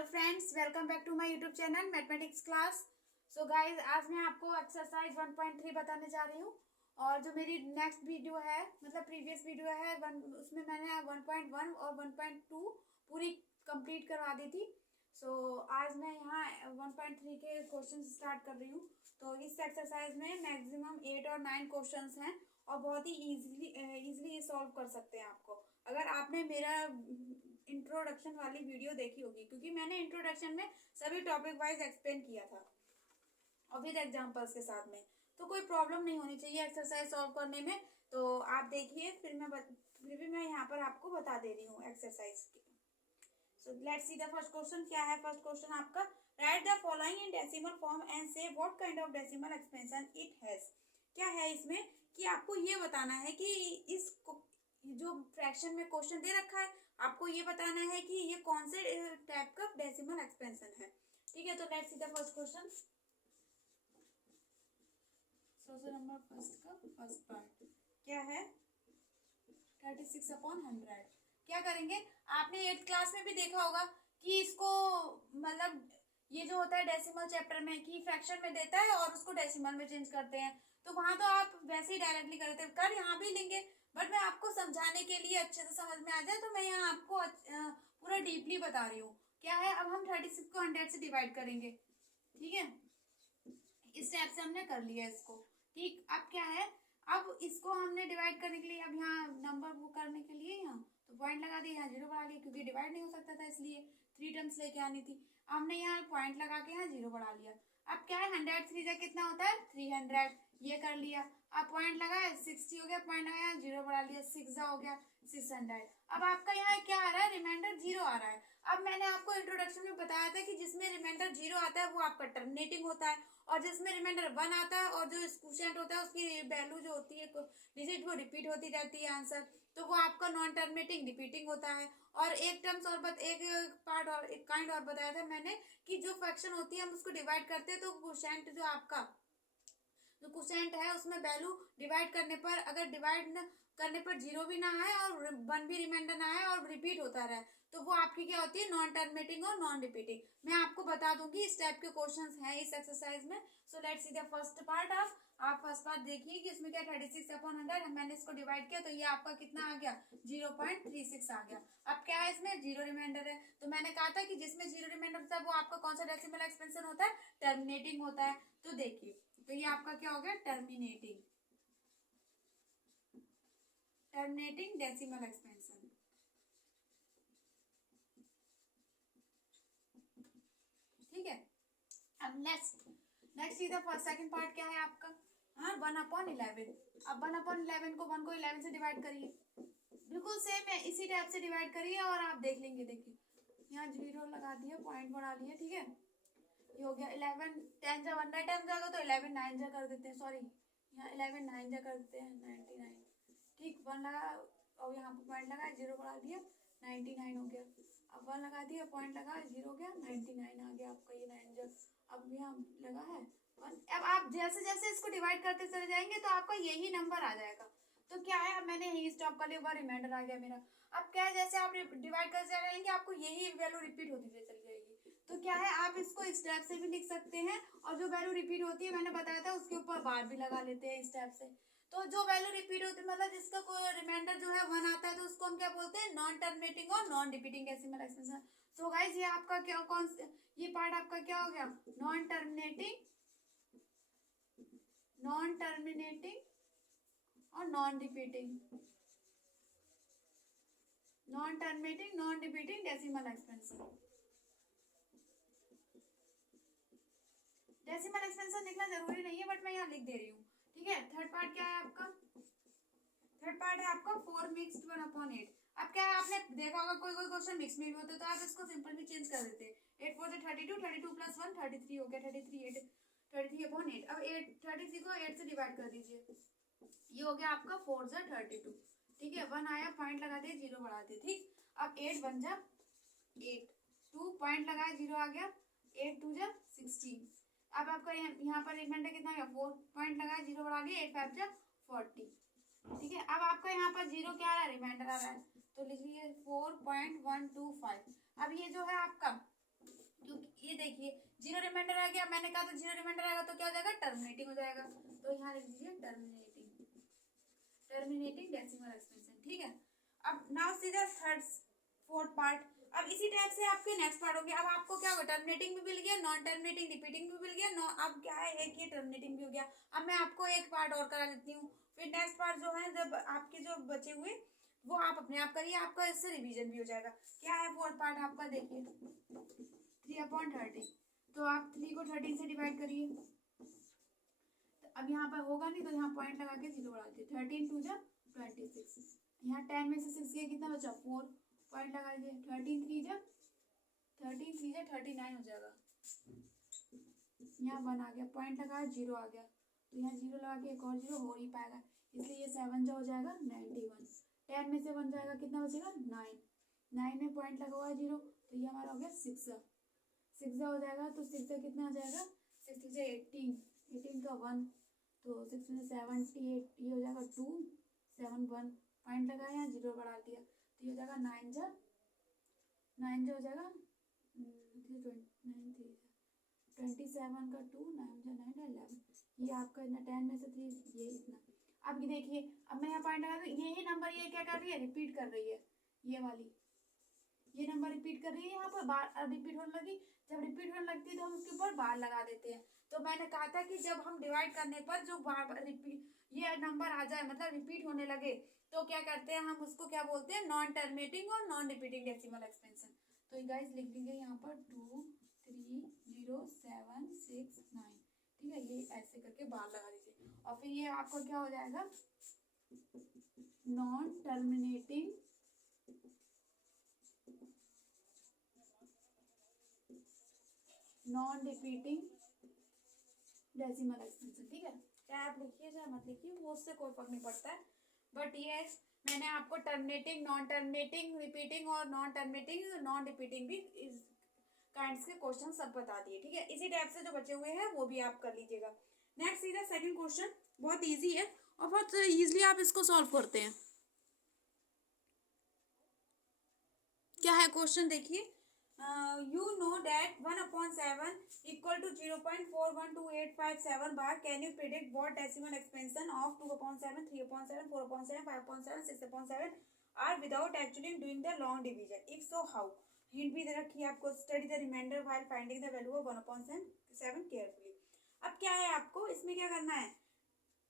Hello friends, welcome back to my YouTube channel mathematics class. So guys, आज मैं आपको exercise 1.3 बताने जा रही हूँ। और जो मेरी नेक्स्ट वीडियो है, मतलब प्रीवियस वीडियो है उसमें मैंने 1.1 और 1.2 पूरी कंप्लीट करवा दी थी। सो आज मैं यहाँ 1.3 के क्वेश्चन स्टार्ट कर रही हूँ। तो इस एक्सरसाइज में मैक्सिमम 8 और 9 क्वेश्चन हैं और बहुत ही इजीली ये सॉल्व कर सकते हैं आपको, अगर आपने मेरा इंट्रोडक्शन वाली वीडियो देखी होगी, क्योंकि मैंने इंट्रोडक्शन में सभी टॉपिक वाइज एक्सप्लेन किया था और विद एग्जांपल्स के साथ में। तो कोई प्रॉब्लम नहीं होनी चाहिए एक्सरसाइज सॉल्व करने में। तो आप देखिए, फिर भी मैं यहाँ पर आपको बता दे रही हूँ एक्सरसाइज की। So let's see the first question. क्या है फर्स्ट क्वेश्चन आपका? Write the following in decimal form and say what kind of decimal expansion it has. क्या है इसमें कि आपको ये बताना है कि इस जो फ्रैक्शन में क्वेश्चन दे रखा है, आपको ये बताना है कि ये कौन से टाइप का डेसिमल एक्सपेंशन है। ठीक है, तो let's see the first question. Question number first का फर्स्ट पार्ट क्या है? 36/100। क्या करेंगे? आपने 8th क्लास में भी देखा होगा कि इसको मतलब ये जो होता है डेसिमल चैप्टर में कि फ्रैक्शन में देता है और उसको डेसिमल में चेंज करते हैं, तो वहां तो आप वैसे ही डायरेक्टली करते कर यहाँ भी लेंगे, बट मैं आपको समझाने के लिए अच्छे से समझ में आ जाए तो मैं यहाँ आपको पूरा डीपली बता रही हूँ। क्या है, अब हम 36 को 100 से डिवाइड करेंगे। ठीक है, इस स्टेप से हमने कर लिया इसको। ठीक, अब क्या है, अब इसको हमने डिवाइड करने के लिए, अब यहाँ नंबर वो करने के लिए यहाँ तो पॉइंट लगा दिया, यहाँ 0 बढ़ा लिया क्योंकि डिवाइड नहीं हो सकता था, इसलिए 3 टर्म्स लेके आनी थी। हमने यहाँ पॉइंट लगा के यहाँ 0 बढ़ा लिया। अब क्या है, 100 3 जा कितना होता है 300, ये कर लिया। अब पॉइंट लगाया 60 हो गया, पॉइंट लगाया 0 बढ़ा लिया, 6 जा हो गया 600। अब आपका यहाँ क्या आ रहा है, रिमाइंडर 0 आ रहा है। अब मैंने आपको इंट्रोडक्शन में बताया था कि जिसमें रिमाइंडर 0 आता है वो आपका टर्मिनेटिंग होता है, और जिसमें रिमाइंडर 1 आता है और जो क्वोशिएंट होता है उसकी वैल्यू जो होती है डिजिट वो रिपीट होती रहती है आंसर, तो वो आपका नॉन टर्मिनेटिंग रिपीटिंग होता है। और एक टर्म्स और एक पार्ट और एक काइंड और बताया था मैंने कि जो फ्रैक्शन होती है हम उसको डिवाइड करते हैं, तो क्वोशिएंट जो आपका जो क्वोशिएंट है उसमें वैल्यू डिवाइड करने पर, अगर डिवाइड करने पर 0 भी ना आए और 1 भी रिमाइंडर ना आए और रिपीट होता रहे, तो वो आपकी क्या होती है, नॉन टर्मिनेटिंग और नॉन रिपीटिंग। मैं आपको बता दूंगी इस टाइप के क्वेश्चंस हैं इस एक्सरसाइज में। सो let's see the first part of. आप फर्स्ट पार्ट देखिए कि इसमें क्या 36/100 मैंने इसको डिवाइड किया, तो ये आपका कितना आ गया 0.36 आ गया। अब क्या है, इसमें 0 रिमाइंडर है, तो मैंने कहा था कि जिसमें 0 रिमाइंडर होता है वो आपका कौन सा डेसिमल एक्सपेंशन होता है, टर्मिनेटिंग होता है। तो देखिए, तो ये आपका क्या हो गया, टर्मिनेटिंग डेसिमल एक्सपेंशन। ठीक है, अब नेक्स्ट सीधा फर्स्ट सेकंड पार्ट क्या है आपका, हाँ 1/11। अब 1/11 को 1 को 11 से डिवाइड करिए, बिल्कुल सेम है, इसी टाइप से डिवाइड करिए और आप देख लेंगे। देखिए यहाँ 0 लगा दिया, पॉइंट बढ़ा लिया। ठीक है, ये हो गया 11 10 जा 100 टाइम जाएगा तो 11 9 जा कर देते हैं, सॉरी यहाँ 11 9 जा कर देते हैं 99। ठीक, 1 लगा और यहाँ पे पॉइंट लगा 0 बढ़ा दिया 99 हो गया। अब 1 लगा दिया, पॉइंट लगा 0 हो गया 99 आ गया आपका, ये 9 जा अब यहाँ लगा है 1। अब आप जैसे जैसे इसको डिवाइड करते चले जाएंगे तो आपका यही नंबर आ जाएगा। तो क्या है, अब मैंने यही स्टॉप कर लिया, रिमाइंडर आ गया मेरा। अब क्या है, जैसे आप डिवाइड करते चले जाएंगे आपको यही वैल्यू रिपीट होती चली जाएगी। तो क्या है, आप इसको इस टाइप से भी लिख सकते हैं, और जो वैल्यू रिपीट होती है मैंने बताया था उसके ऊपर बार भी लगा लेते हैं इस टाइप से। तो जो वैल्यू रिपीट होती है, मतलब जिसका कोई रिमाइंडर जो है 1 आता है, तो उसको हम क्या बोलते हैं, नॉन टर्मिनेटिंग और non repeating decimal expansion. So guys, ये आपका क्या ये पार्ट आपका क्या हो गया, नॉन टर्मिनेटिंग और non repeating decimal expansion. Decimal expansion लिखना जरूरी नहीं है, बट मैं यहाँ लिख दे रही हूँ। ठीक है, थर्ड पार्ट क्या है आपका, थर्ड पार्ट है आपका 4 मिक्स्ड 1/8। अब क्या है, आपने देखा होगा कोई कोई क्वेश्चन मिक्स में भी होते तो आप इसको सिंपल भी चेंज कर देते। 8 4 से 32, 32 + 1 33 हो गया, 33/8। अब 33 को 8 से डिवाइड कर दीजिए, ये हो गया आपका 4 से 32। ठीक है, 1 आया, पॉइंट लगा दिए 0 बढ़ा दिए। ठीक, अब 8 1 जा 8, 2 पॉइंट लगाया 0 आ गया, 8 2 जा 16। अब आपका यहाँ पर रिमाइंडर कितना है, 4 पॉइंट लगाया 0 बढ़ा लिया, 8 5 जा 40। ठीक है, अब आपका यहाँ पर 0 क्या आ रहा है, रिमाइंडर आ रहा है, तो लिख लीजिए 4.125। अब ये जो है आपका क्योंकि ये देखिए जीरो रिमाइंडर आ गया, मैंने कहा था जीरो रिमाइंडर आएगा तो क्या हो जाएगा, टर्मिनेटिंग हो जाएगा। तो यहाँ लिख दीजिए टर्मिनेटिंग डेसिमल एक्सपेंशन। ठीक है, अब now see the third fourth part. अब इसी टाइप से आपके नेक्स्ट पार्ट हो गया। अब आपको क्या होगा, टर्मिनेटिंग भी मिल गया, नॉन टर्मिनेटिंग रिपीटिंग भी मिल गया, नो अब क्या है एक ये टर्मिनेटिंग भी हो गया। अब मैं आपको एक पार्ट और करा देती हूँ, फिर नेक्स्ट पार्ट जो है जब आपके जो बचे हुए वो आप अपने आप करिए, आपका इससे रिवीजन भी हो जाएगा। क्या है फोर्थ पार्ट आपका, देखिए 3/30। तो आप 3 को 13 से डिवाइड करिए। तो अब यहाँ पर होगा नहीं तो यहाँ पॉइंट लगा के 0 बढ़ा दीजिए। 13 2 जा 26, यहाँ 10 में से 6 गया, कितना बचा 4, पॉइंट लगा दीजिए। 13 3 जा 39 हो जाएगा। यहाँ 1 आ गया, पॉइंट लगाया 0 आ गया, तो यहाँ 0 लगा के एक और 0 हो ही पाएगा, इसलिए ये 7 जो हो जाएगा 91। 10 में से 1 जाएगा, कितना बचेगा 9, 9 में पॉइंट लगा हुआ है 0, तो ये हमारा हो गया 6 हो जाएगा। तो 6 से कितना आ जाएगा, 6 से 18, 18 का 1, तो 6 में 78, ये हो जाएगा 2 7 1, पॉइंट लगाया यहाँ 0 बढ़ा दिया, तो ये हो जाएगा 9 जो हो जाएगा 27 का 2 9 जो 9 11, ये आपका इतना 10 में से 3, ये इतना। अब ये देखिए, अब मैं यहाँ पॉइंट लगा दूँ, यही नंबर ये क्या कर रही है, रिपीट कर रही है, ये वाली ये नंबर रिपीट कर रही है, यहाँ पर बार रिपीट होने लगी। जब रिपीट होने लगती है तो हम उसके ऊपर बार लगा देते हैं। तो मैंने कहा था कि जब हम डिवाइड करने पर जो बार रिपीट ये नंबर आ जाए, मतलब रिपीट होने लगे, तो क्या करते हैं हम उसको क्या बोलते हैं, नॉन टर्मिनेटिंग और नॉन रिपीटिंग डेसिमल एक्सपेंशन। तो गाइस लिख दीजिए यहाँ पर 2 3 0 7 6 9। ठीक है, ये ऐसे करके बार लगा दीजिए, और फिर ये आपको क्या हो जाएगा, non terminating non repeating decimal expansion. ठीक है, चाहे आप लिखिए चाहे मत लिखिए, वो उससे कोई फर्क नहीं पड़ता है, बट ये मैंने आपको टर्मिनेटिंग, नॉन टर्मिनेटिंग, रिपीटिंग और नॉन टर्मिनेटिंग नॉन रिपीटिंग भी इस काइंड्स के क्वेश्चन सब बता दिए। ठीक है, इसी टाइप से जो बचे हुए हैं वो भी आप कर लीजिएगा। नेक्स्ट सीधा सेकंड क्वेश्चन, बहुत इजी है और बहुत इजीली आप इसको सॉल्व करते हैं। क्या है क्वेश्चन, देखिए, you know that 1/7 equal to 0.412857 bar. Can you predict what decimal expansion of 2/7, 3/7, 4/7, 5/7, 6/7 are without actually doing the long division? If so, how? Hint भी दे रखी है आपको, study the reminder while finding the value of 1/7 carefully. अब क्या है आपको इसमें क्या करना है,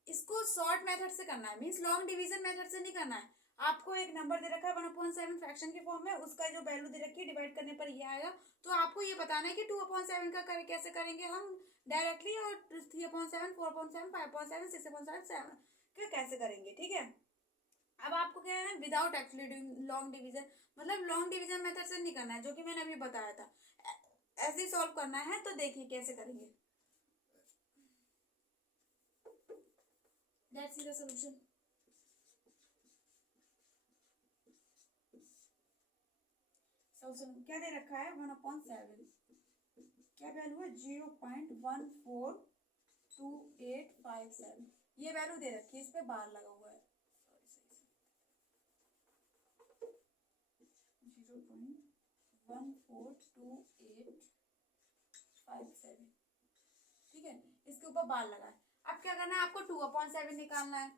इसको शॉर्ट मेथड से करना है, मीन्स लॉन्ग डिवीजन मेथड से नहीं करना है। आपको एक नंबर दे रखा है 1/7 फ्रैक्शन के फॉर्म में, उसका जो वैल्यू दे रखी है डिवाइड करने पर ये आएगा। तो आपको ये बताना है कि 2/7 का कैसे करेंगे हम डायरेक्टली, और 3/7, 4/7, 5/7, 6/7 क्या कैसे करेंगे। ठीक है, अब आपको क्या है, विदाउट एक्चुअली लॉन्ग डिवीजन, मतलब लॉन्ग डिवीजन मेथड से नहीं करना है, जो कि मैंने अभी बताया था, ऐसे ही सॉल्व करना है। तो देखिए कैसे करेंगे, लेट्स सी द सॉल्यूशन। क्या दे रखा है, 1/7, क्या वैल्यू है 0.142857, ये वैल्यू दे रखी है, इस पे बार लगा हुआ है, 0.142857। ठीक है, इसके ऊपर बार लगा है। अब क्या करना है आपको, 2/7 निकालना है,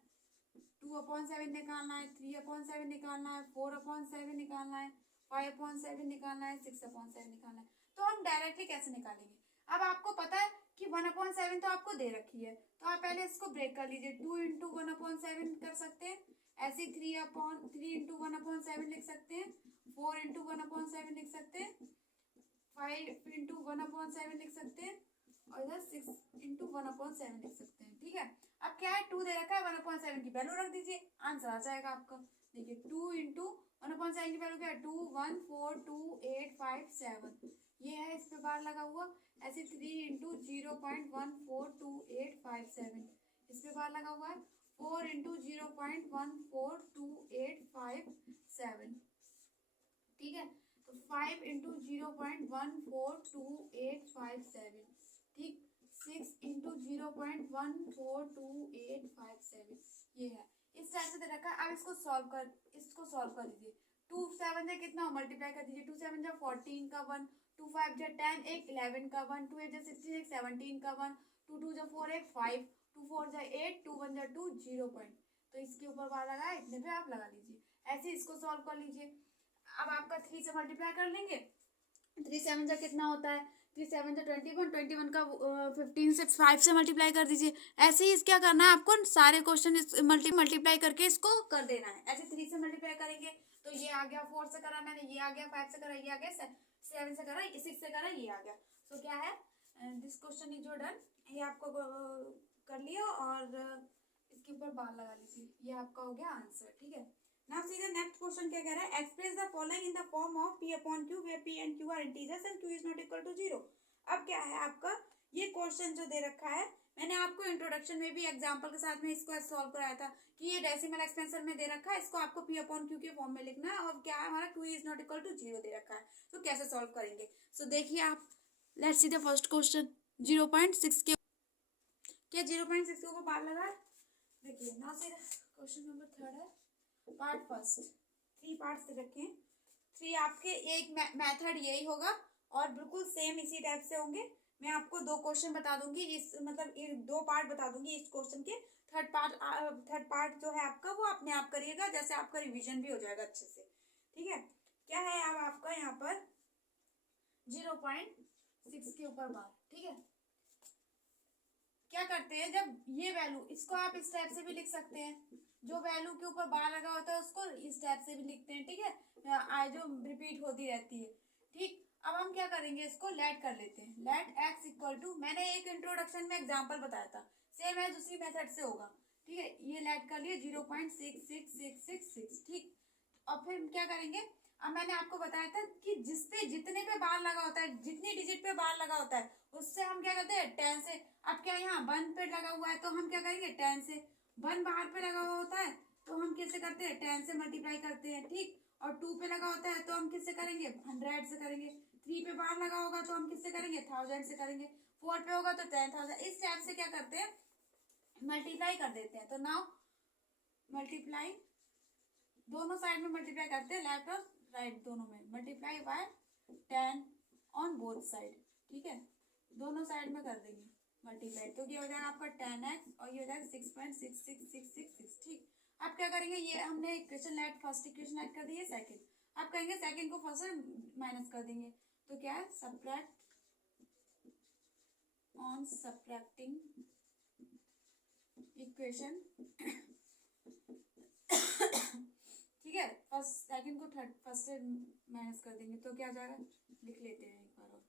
2/7 निकालना है, 3/7 निकालना है, 4/7 निकालना है, 5/7 निकालना है, 6/7 निकालना है। तो हम डायरेक्टली कैसे निकालेंगे, अब आपको पता है कि 1/7 तो आपको दे रखी है, तो आप पहले इसको ब्रेक कर लीजिए। 2 × 1/7 कर सकते हैं, ऐसे 3 × 1/7 लिख सकते हैं, 4 × 1/7 लिख सकते हैं, 5 × 1/7 लिख सकते हैं, और इधर 6 × 1/7 लिख सकते हैं। ठीक है, अब क्या है, 2 दे रखा है, 1/7 की वैल्यू रख दीजिए, आंसर आ जाएगा आपका। देखिए 2 × 1/7 की वैल्यू क्या है, 2142857, ये है, इस पे बार लगा हुआ। ऐसे 3 × 0.142857, इस पे बार लगा हुआ है। 4 × 0.142857, ठीक है, तो 5 × 0.142857, ठीक, 6 × 0.142857, ये है, इस तरह से दे रखा है। अब इसको सॉल्व कर लीजिए। टू सेवन से कितना मल्टीप्लाई कर दीजिए, 2 7 जा 14 का 1, 2 5 जा 10 एक 11 का 1, 2 8 जा 16 एक 17 का 1, 2 2 जा 4 एक 5, 2 4 जा 8, 2 1 जा 2 0 पॉइंट। तो इसके ऊपर बार लगाया, इतने पे आप लगा लीजिए। ऐसे इसको सॉल्व कर लीजिए। अब आपका 3 से मल्टीप्लाई कर लेंगे, 3 7 जा कितना होता है, 3 7 जा 21, 21 का 15 से 5 से मल्टीप्लाई कर दीजिए। ऐसे ही क्या करना है आपको, सारे क्वेश्चन मल्टीप्लाई करके इसको कर देना है। ऐसे 3 से मल्टीप्लाई करेंगे तो ये आ गया, 4 से करा मैंने, ये आ गया, 5 से करा, ये आ गया, 7 से करा, 6 से करा, ये आ गया। तो क्या है, दिस क्वेश्चन इज डन। ये आपको कर लिया और इसके ऊपर बार लगा लीजिए। ये आपका हो गया आंसर। ठीक है, now see the next question क्या कह रहा है, express the following in the form of p upon q where p and q are integers and q is not equal to 0। अब क्या है आपका ये क्वेश्चन जो दे रखा है, मैंने आपको इंट्रोडक्शन में भी एग्जांपल के साथ में इसको सॉल्व कराया था कि ये डेसिमल एक्सपेंशन में दे रखा है, इसको आपको p अपॉन q के फॉर्म में लिखना है और क्या है हमारा q is not equal to 0 दे रखा है। तो कैसे सॉल्व करेंगे, सो देखिए आप, let's see the first question. 0.6 के क्या 0.6 के ऊपर बार लगा, देखिए नाउ सी क्वेश्चन नंबर 3 है, पार्ट फर्स्ट। 3 पार्ट्स रखें, 3 आपके एक मेथड यही होगा और बिल्कुल सेम इसी टाइप से होंगे। मैं आपको 2 क्वेश्चन बता दूंगी, इस मतलब 2 पार्ट बता दूंगी इस क्वेश्चन के। थर्ड पार्ट जो है आपका वो अपने आप करिएगा, जैसे आपका रिवीजन भी हो जाएगा अच्छे से। ठीक है, क्या है अब आपका यहाँ पर 0.6 के ऊपर बार। ठीक है, क्या करते हैं, जब ये वैल्यू, इसको आप इस टाइप से भी लिख सकते हैं, जो वैल्यू के ऊपर बार लगा होता है उसको इस टाइप से भी लिखते हैं। ठीक है, जो रिपीट होती रहती है। ठीक, अब हम क्या करेंगे, इसको लेट कर लेते हैं। लेट x इक्वल टू, मैंने एक इंट्रोडक्शन में एग्जांपल बताया था, सेम है दूसरी मेथड से होगा। ठीक है, ये लेट कर लिए 0.66666। ठीक, और फिर क्या करेंगे, अब मैंने आपको बताया था कि जितने पे बार लगा होता है, जितनी डिजिट पे बार लगा होता है उससे हम क्या करते हैं 10 से। अब क्या यहाँ 1 पे लगा हुआ है तो हम क्या करेंगे 10 से, 1 बाहर पे लगा हुआ होता है तो हम किससे करते हैं 10 से मल्टीप्लाई करते हैं। ठीक, और 2 पे लगा होता है तो हम किससे करेंगे 100 से करेंगे। 3 पे बार लगा होगा तो हम किससे करेंगे 1000 से करेंगे। 4 पे होगा तो 10,000। इस टाइप से क्या करते हैं मल्टीप्लाई कर देते हैं। तो नाउ मल्टीप्लाई, दोनों साइड में मल्टीप्लाई करते हैं, लेफ्ट और राइट दोनों में multiply by 10 on both side. ठीक है, दोनों साइड में कर देंगे मल्टीप्लाई, तो ये हो जाएगा आपका 10x और ये हो जाएगा 6.66666। ठीक, अब क्या करेंगे, ये हमने equation let, first equation let कर दी है, सेकंड। अब कहेंगे सेकंड को फर्स्ट से माइनस कर देंगे, तो क्या है सब्ट्रैक्ट ऑन सब्ट्रैक्टिंग इक्वेशन। ठीक है, फर्स्ट सेकंड को थर्ड फर्स्ट से माइनस कर देंगे तो क्या आ जाएगा, लिख लेते हैं एक बार और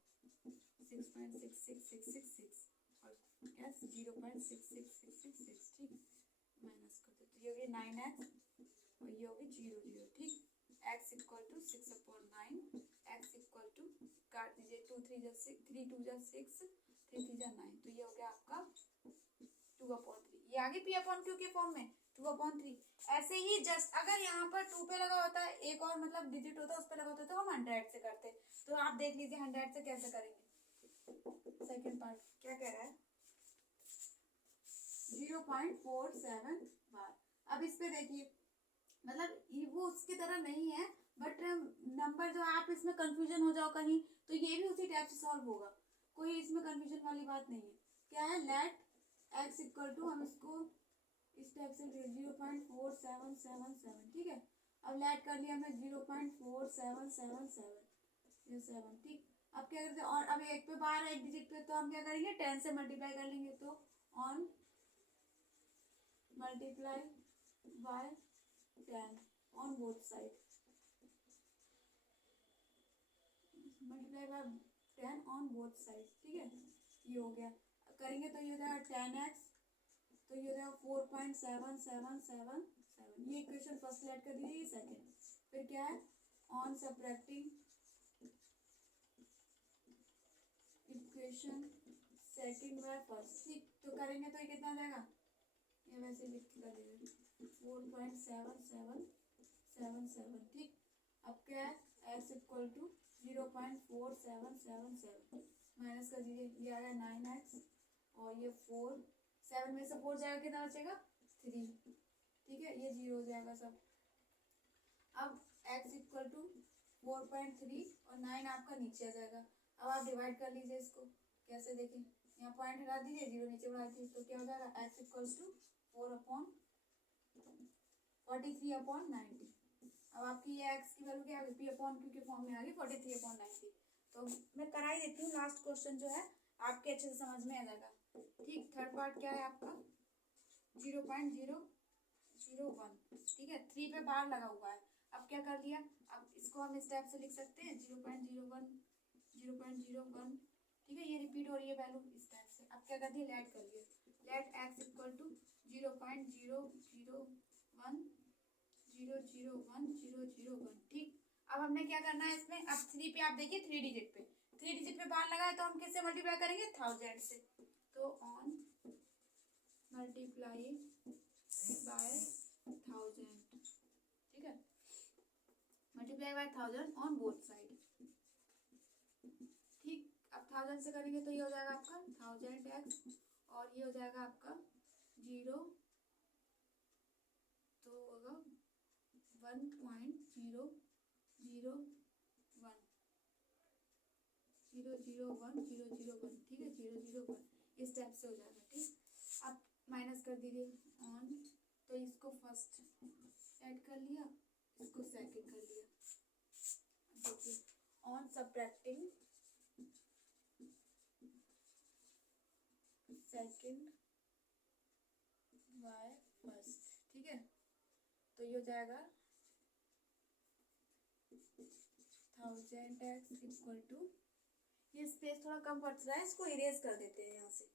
6.66666 और क्या 0.66666। ठीक, माइनस कर दो तो ये होगी 9x और ये होगी 0 0। ठीक, x equal to 6/9, x equal to काट दीजिए 2 3 जा 6, 3 2 जा 6, 3 3 जा 9, तो ये हो गया आपका 2/3। ये आगे p अपॉन q के फॉर्म में 2/3। ऐसे ही जस्ट अगर यहाँ पर 2 पे लगा होता है, एक और मतलब डिजिट होता है उस पे लगा होता है तो हम 100 से करते हैं। तो आप देख लीजिए 100 से कैसे करेंगे। सेकंड पार्ट क्या कह रहा है 0.47 बार। अब इस पे देखिए, मतलब वो उसकी तरह नहीं है बट नंबर जो आप इसमें कंफ्यूजन हो जाओ कहीं तो ये भी उसी टाइप से सॉल्व होगा, कोई इसमें कंफ्यूजन वाली बात नहीं है। क्या है लेट x इक्वल टू, हम इसको इस टाइप से 0.4777। ठीक है, अब लेट कर लिया हमने 0.4777 ये 7। ठीक, अब क्या करते हैं, और अब एक पे बाहर एक डिजिट पे तो हम क्या करेंगे 10 से मल्टीप्लाई कर लेंगे, तो on multiply by 10 on both side, multiply by 10 on both side. ठीक है, ये हो गया, करेंगे तो ये हो जाएगा 10x, तो ये हो जाएगा 4.7777। ये इक्वेशन फर्स्ट लेट कर दीजिए, ये सेकंड। फिर क्या है on subtracting equation second by first. ठीक, तो करेंगे तो ये कितना आ जाएगा, ये वैसे लिख के कर दीजिए 4.7777। ठीक, अब क्या है x इक्वल टू 0.4777 माइनस कर दीजिए, ये आ गया 9x और ये 4, 7 में से 4 जाएगा कितना बचेगा 3। ठीक है, ये 0 हो जाएगा सब। अब x x इक्वल टू 4.3 और 9 आपका नीचे आ जाएगा। अब आप डिवाइड कर लीजिए इसको, कैसे देखें, यहाँ पॉइंट हटा दीजिए, 0 नीचे बढ़ा दीजिए, तो क्या हो जाएगा x इक्वल्स टू 4/43/90। अब आपकी ये x की वैल्यू क्या आ गई, p/q के फॉर्म में आ गई 43/90। तो मैं करा ही देती हूँ, लास्ट क्वेश्चन जो है आपके अच्छे से समझ में आ जाएगा। ठीक, थर्ड पार्ट क्या है आपका 0.001, ठीक है, 3 पे बार लगा हुआ है। अब क्या कर लिया, अब इसको हम इस टाइप से लिख सकते हैं 0.01 0.01, ठीक है, ये रिपीट हो रही है वैल्यू इस टाइप से। अब क्या कर दिया, लेट कर लिया, लेट x इक्वल टू 0.001 ठीक। अब हमने क्या करना है इसमें, अब 3 पे आप देखिए 3 डिजिट पे, 3 डिजिट पे बार लगा है तो हम किससे मल्टीप्लाई करेंगे, 1000 से। तो ऑन मल्टीप्लाई बाय 1000, ठीक है, multiply by 1000 on both side. ठीक, अब 1000 से करेंगे तो ये हो जाएगा आपका 1000x और ये हो जाएगा आपका 0, तो होगा 1.001 ठीक है, 001 इस टाइप से हो जाएगा। ठीक, आप माइनस कर दीजिए ऑन, तो इसको फर्स्ट ऐड कर लिया, इसको सेकंड कर लिया। देखिए on subtracting second by first, ठीक है, तो ये हो जाएगा 1000x इक्वल टू, ये स्पेस थोड़ा कम पड़ रहा है, इसको इरेज कर देते हैं यहाँ से।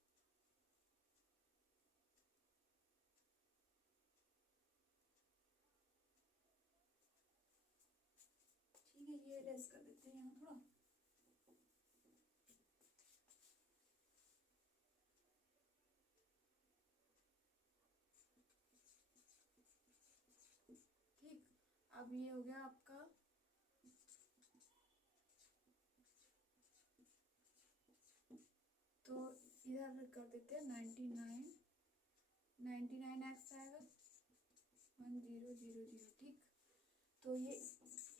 ठीक है, ये इरेज कर देते हैं यहाँ थोड़ा। ठीक, अब ये हो गया आपका तो इधर कर देते हैं 99x आएगा 1000, ठीक, तो ये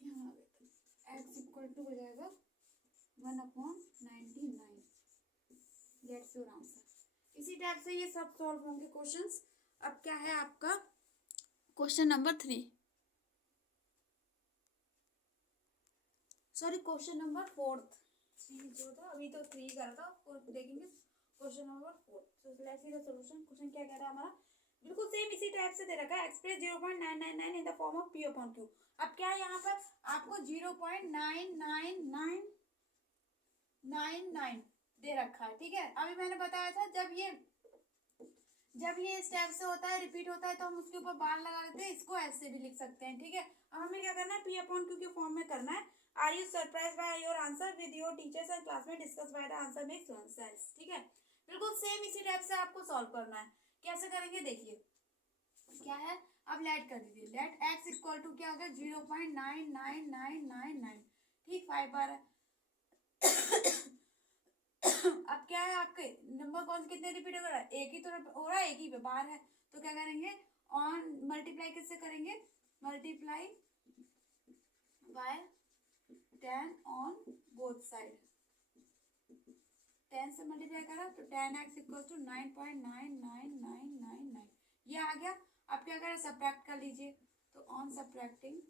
यहाँ x इक्वल टू हो जाएगा 1/99। Let's your answer. इसी टाइप से ये सब सॉल्व होंगे क्वेश्चंस। अब क्या है आपका question number 3, sorry question number 4 जो था, अभी तो 3 कर था, देखेंगे question number 4। So let's see the solution. Question क्या कह रहा है हमारा, बिल्कुल सेम इसी टाइप से दे रखा है, express 0.999 in the form of p/q। अब क्या है यहाँ पर आपको 0.99999 दे रखा है, ठीक है। अभी मैंने बताया था जब ये इस टाइप से होता है, रिपीट होता है, तो हम उसके ऊपर बार लगा देते हैं, इसको ऐसे भी लिख सकते हैं, ठीक है। अब हमें क्या करना है, p/q के फॉर्म में करना है। Are you surprise by your answer with your teachers and classmate, discuss by the answer make sense, ठीक है। बिल्कुल सेम इसी टाइप से आपको सॉल्व करना है। कैसे करेंगे देखिए, क्या है, अब लेट कर दीजिए, लेट x इक्वल टू क्या हो गया 0.99999, ठीक, 5 बार है। अब क्या है आपके नंबर कौन से कितने रिपीट हो रहा है, एक ही तो हो रहा है, एक ही पे बार है, तो क्या करेंगे ऑन मल्टीप्लाई किससे करेंगे, multiply by 10 on both side. 10 से मल्टीप्लाई करा तो 10x इक्वल टू 9.99999 ये आ गया। अब क्या करें, सब्ट्रैक्ट कर लीजिए, तो ऑन सब्ट्रैक्टिंग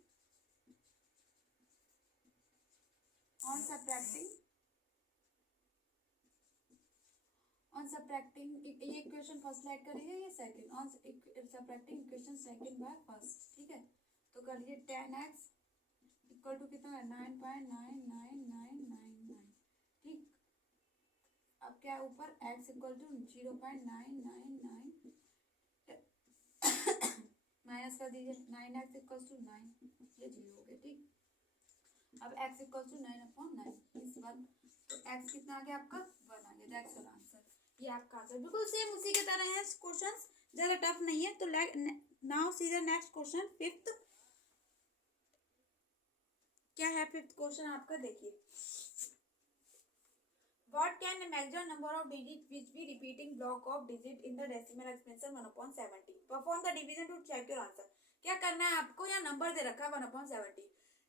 ये इक्वेशन फर्स्ट लाइट करिए, ये second, on subtracting equation second by first, ठीक है, तो कर लीजिए 10x इक्वल टू कितना है 9.99999, ठीक। अब क्या है ऊपर x इक्वल टू 0.999 माइनस कर दीजिए 9x इक्वल टू 9, ये 0 हो गया, ठीक। अब x इक्वल टू 9/9 इस 1, तो x कितना आ गया आपका 1 आ गया, दैट्स योर आंसर। ये आपका आंसर बिल्कुल सेम उसी की तरह है, क्वेश्चंस ज़्यादा टफ नहीं है। तो now see the next question, fifth. क्या है फिफ्थ क्वेश्चन आपका, देखिए What can the maximum number of digits which be repeating block of digit in the decimal expression 1/70? Perform the division to check your answer. क्या करना है आपको, यहाँ number दे रखा है 1/70,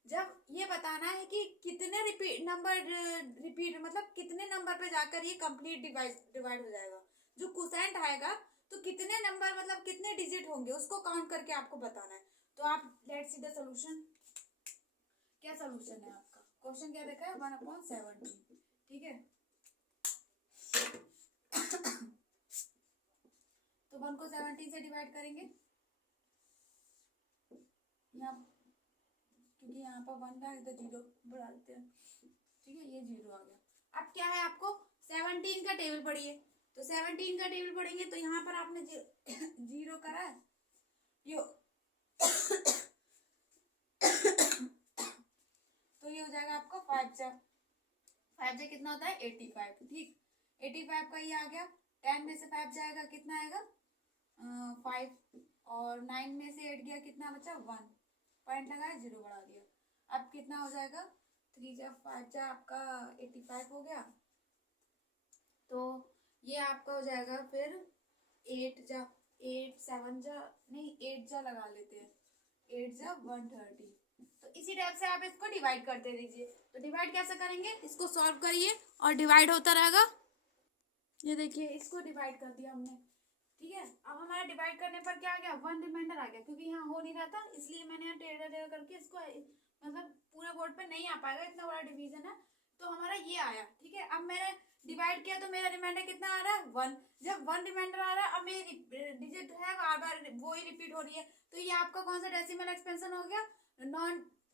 जब ये बताना है कि कितने रिपीट मतलब कितने नंबर पे जाकर ये कंप्लीट डिवाइड हो जाएगा, जो क्वोशेंट आएगा तो कितने नंबर मतलब कितने डिजिट होंगे उसको काउंट करके आपको बताना है। तो आप लेट्स सी द सॉल्यूशन। क्या सॉल्यूशन है आपका? क्वेश्चन क्या देखा है? 1/17। ठीक है, तो 1 को 17 से डिवाइड करेंगे यहाँ, क्योंकि यहाँ पर 1 था तो 0 बढ़ा देते हैं। ठीक है, ये 0 आ गया। अब क्या है, आपको 17 का टेबल पढ़िए। तो 17 का टेबल पढ़ेंगे तो यहाँ पर आपने 0 करा है यो तो ये हो जाएगा आपको 5 से कितना होता है 85। ठीक, 85 का ये आ गया। 10 में से 5 जाएगा कितना आएगा 5, और 9 में से 8 गया कितना बचा 1, पॉइंट लगाया 0 बढ़ा दिया। अब कितना हो जाएगा 3 जा 5 जा आपका 85 हो गया। तो ये आपका हो जाएगा फिर 8 जा 8 7 जा नहीं 8 जा लगा लेते हैं, 8 जा 130। तो इसी टाइप से आप इसको डिवाइड करते रहिए। तो डिवाइड कैसे करेंगे, इसको सॉल्व करिए और डिवाइड होता रहेगा। ये देखिए इसको डिवाइड कर दिया हमने। ठीक है, अब हमारा डिवाइड करने पर क्या आ गया 1 रिमाइंडर आ गया, क्योंकि यहाँ हो नहीं रहा था इसलिए मैंने यहाँ टेढ़ा करके इसको मतलब पूरे बोर्ड पे नहीं आ पाएगा, इतना बड़ा डिवीजन है। तो हमारा ये आया। ठीक है, अब मैंने डिवाइड किया तो मेरा रिमाइंडर कितना आ रहा है 1। जब 1 रिमाइंडर आ रहा है, अब मेरी डिजिट है बार बार वो ही रिपीट हो रही है, तो ये आपका कौन सा डेसिमल एक्सपेंशन हो गया,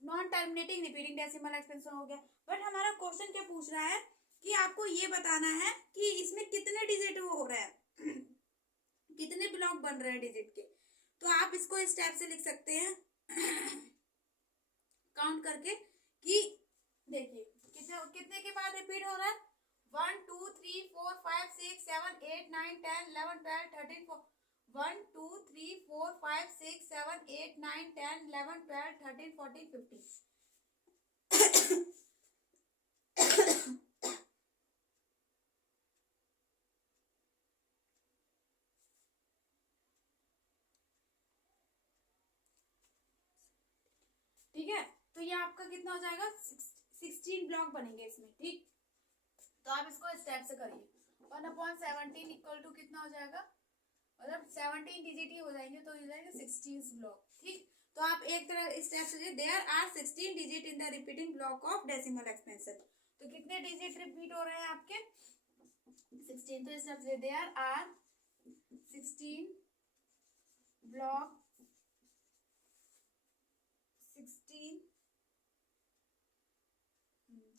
non terminating repeating decimal expansion हो गया। बट हमारा क्वेश्चन क्या पूछ रहा है कि आपको ये बताना है कि इसमें कितने डिजिट वो हो रहा है कितने ब्लॉक बन रहे हैं डिजिट के। तो आप इसको इस टाइप से लिख सकते हैं काउंट करके कि देखिए कितने के बाद रिपीट हो रहा है 1 2 3 4 5 6 7 8 9 10 11 12 13 1 2 3 4 5 6 7 8 9 10 11 12 13 14 15। ठीक है, तो ये आपका कितना हो जाएगा 16 ब्लॉक बनेंगे इसमें। ठीक, तो आप इसको स्टेप से करिए। 1/17 इक्वल टू कितना हो जाएगा, मतलब 17 डिजिट ही हो जाएंगे तो हो जाएंगे 16 ब्लॉक। ठीक, तो आप एक तरह स्टेप से there are 16 digit in the repeating block of decimal expansion. तो कितने डिजिट रिपीट हो रहे हैं आपके 16। तो स्टेप से there are 16 block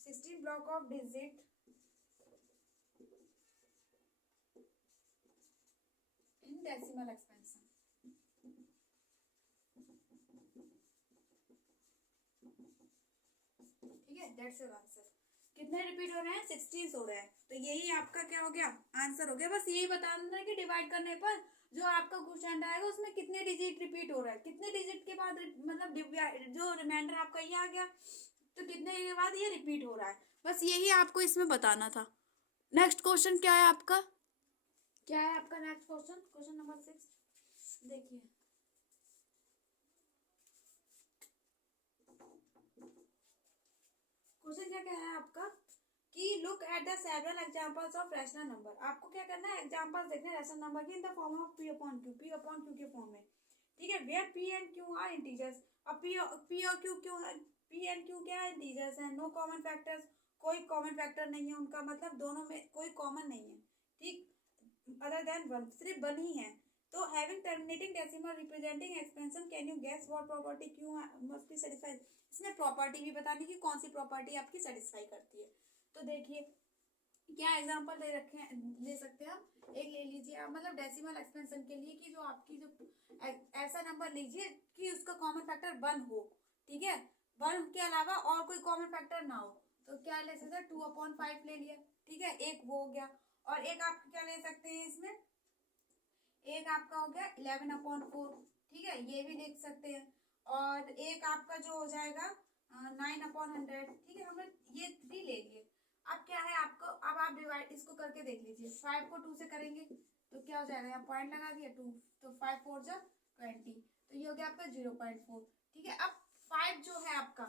16 block of digit in decimal expansion। ठीक है, दैट्स योर आंसर। कितने रिपीट हो रहे हैं 16 हो रहे हैं, तो यही आपका क्या हो गया आंसर हो गया। बस यही बताना है कि डिवाइड करने पर जो आपका क्वेश्चन आएगा उसमें कितने डिजिट रिपीट हो रहा है, कितने डिजिट के बाद मतलब जो रिमाइंडर आपका ये आ गया तो कितने के बाद ये रिपीट हो रहा है, बस यही आपको इसमें बताना था। नेक्स्ट क्वेश्चन क्या है आपका, क्या है आपका नेक्स्ट क्वेश्चन, क्वेश्चन नंबर 6 देखिए। क्वेश्चन क्या कह रहा है आपका कि look at the several examples of rational number. आपको क्या करना है, एग्जांपल्स देखने हैं रैशनल नंबर के in the form of p upon q के फॉर्म में। ठीक है, where p and q are integers. अब p और q क्यों है, p एंड q क्या है इंटीजर्स हैं, नो कॉमन फैक्टर्स, कोई कॉमन फैक्टर नहीं है उनका, मतलब दोनों में कोई कॉमन नहीं है। ठीक, अदर देन 1, सिर्फ 1 ही है। तो having terminating decimal representing expansion, can you guess what property q must be satisfied. इसमें प्रॉपर्टी भी बतानी कि कौन सी प्रॉपर्टी आपकी सेटिस्फाई करती है। तो देखिए क्या एग्जांपल दे रखे हैं, ले सकते हैं हम। एक ले लीजिए आप, मतलब डेसिमल एक्सपेंशन के लिए कि जो आपकी जो ऐसा नंबर लीजिए कि उसका कॉमन फैक्टर 1 हो। ठीक है, 1 के अलावा और कोई कॉमन फैक्टर ना हो। तो क्या ले सकते हैं 2/5 ले लिया। ठीक है, एक वो हो गया, और एक आप क्या ले सकते हैं इसमें, एक आपका हो गया 11/4। ठीक है, ये भी लिख सकते हैं। और एक आपका जो हो जाएगा 9/100। ठीक है, हमने ये 3 ले लिए। अब क्या है आपको, अब आप डिवाइड इसको करके देख लीजिए। 5 को 2 से करेंगे तो क्या हो जाएगा, यहाँ पॉइंट लगा दिया 2, तो 5 4 जा 20, तो ये हो गया आपका 0.4। ठीक है, अब 5 जो है आपका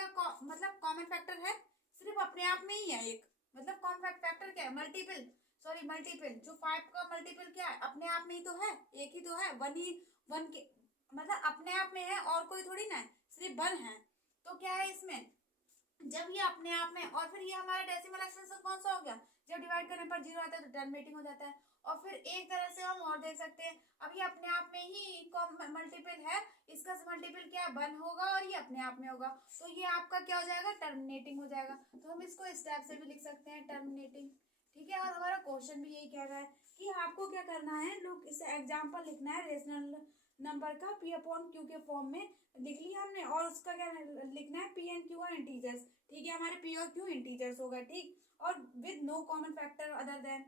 इसका मतलब कॉमन फैक्टर है सिर्फ अपने आप में ही है एक, मतलब कॉमन फैक्टर क्या है, मल्टीपल जो 5 का मल्टीपल क्या है, अपने आप में ही तो है, एक ही तो है, वन के मतलब अपने आप में है और कोई थोड़ी ना है, सिर्फ 1 है। तो क्या है इसमें, जब ये अपने आप में, और फिर ये हमारा डेसिमल एक्सटेंशन कौन सा हो गया, जब डिवाइड करने पर 0 आता है तो टर्मिनेटिंग हो जाता है। और फिर एक तरह से हम और देख सकते हैं, अब ये अपने आप में ही मल्टीपल है, इसका मल्टीपल क्या है 1 होगा और ये अपने आप में होगा, तो ये आपका क्या हो जाएगा, टर्मिनेटिंग हो जाएगा। तो हम इसको इस टाइप से भी लिख सकते हैं, टर्मिनेटिंग। ठीक है, और हमारा क्वेश्चन भी यही कह रहा है कि आपको क्या करना है, लोग इसे एग्जाम्पल लिखना है रेशनल नंबर का पी अपॉन क्यू के फॉर्म में लिख लिया हमने, और उसका क्या लिखना है, P and Q R integers. ठीक है, हमारे पी और क्यू इंटीजर्स हो गए, ठीक, और with no common factor other than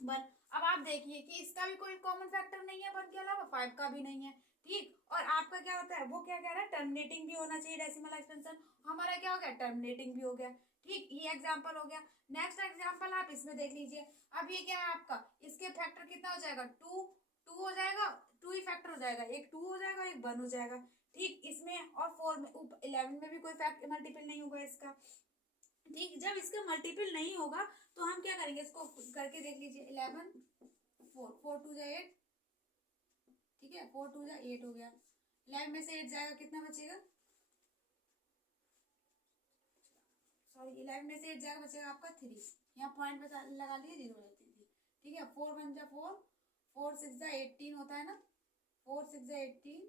1। अब आप देखिए कि इसका भी कोई कॉमन फैक्टर नहीं है 1 के अलावा, 5 का भी नहीं है, ठीक। और आपका क्या होता है, वो क्या कह रहा है, टर्मिनेटिंग भी होना चाहिए डेसिमल एक्सटेंशन, हमारा क्या हो गया, टर्मिनेटिंग भी हो गया, ठीक। ये एग्जांपल हो गया। नेक्स्ट एग्जांपल आप इसमें देख लीजिए, अब ये क्या है आपका, इसके फैक्टर कितना हो जाएगा, 2 हो जाएगा, 2 ही फैक्टर हो जाएगा, एक 2 हो जाएगा, एक 1 हो जाएगा, ठीक। इसमें और 4 में 11 में भी कोई फैक्टर मल्टीपल नहीं होगा इसका, ठीक। जब इसका मल्टीपल नहीं होगा तो हम क्या करेंगे, इसको करके देख लीजिए, 11 4 2 जा 8, ठीक है, 4 2 जा 8 हो गया, 11 में से 8 जाएगा, कितना बचेगा, सॉरी 11 में से 8 जाएगा, बचेगा आपका 3, यहाँ पॉइंट पे लगा लिए 0 रहती थी, ठीक है। 4 1 जा 4, 4 6 जा 18 होता है ना, 4 6 जा 18,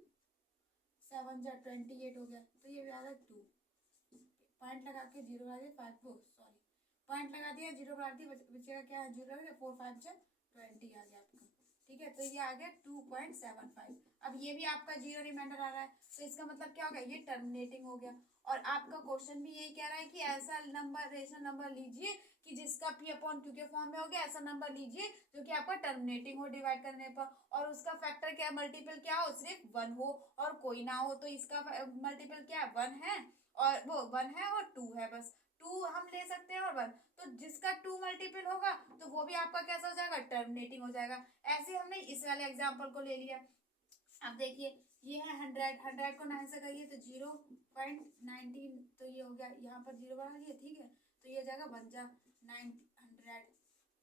7 जा 28 हो गया, तो ये भी आ गया 2, पॉइंट लगा के 0 लगा दिया, 5 सॉरी पॉइंट लगा दिया, 0 लगा दिया, बचेगा क्या है, 0 लगा दिया, 4 5 जा 20 आ गया आपका, ठीक है। तो ये आ गया 2.75। अब ये भी आपका 0 रिमाइंडर आ रहा है, तो इसका मतलब क्या हो गया, ये टर्मिनेटिंग हो गया। और आपका क्वेश्चन भी यही कह रहा है कि ऐसा नंबर, रेशनल नंबर लीजिए कि जिसका पी अपॉन क्यू के फॉर्म में हो गया, ऐसा नंबर लीजिए जो कि आपका टर्मिनेटिंग हो डिवाइड करने पर, और उसका फैक्टर क्या, मल्टीपल क्या हो, सिर्फ 1 हो और कोई ना हो, तो इसका मल्टीपल क्या है, 1 है, और वो 1 है और 2 है, बस 2 हम ले सकते हैं और 1, तो जिसका 2 मल्टीपल होगा तो वो भी आपका कैसा हो जाएगा, टर्मिनेटिंग हो जाएगा। ऐसे हमने इस वाले एग्जांपल को ले लिया। अब देखिए ये है 100 को 9 से करिए तो 0.19, तो ये हो गया, यहाँ पर 0 बना लिए, ठीक है, तो ये हो जाएगा 1 जा 900,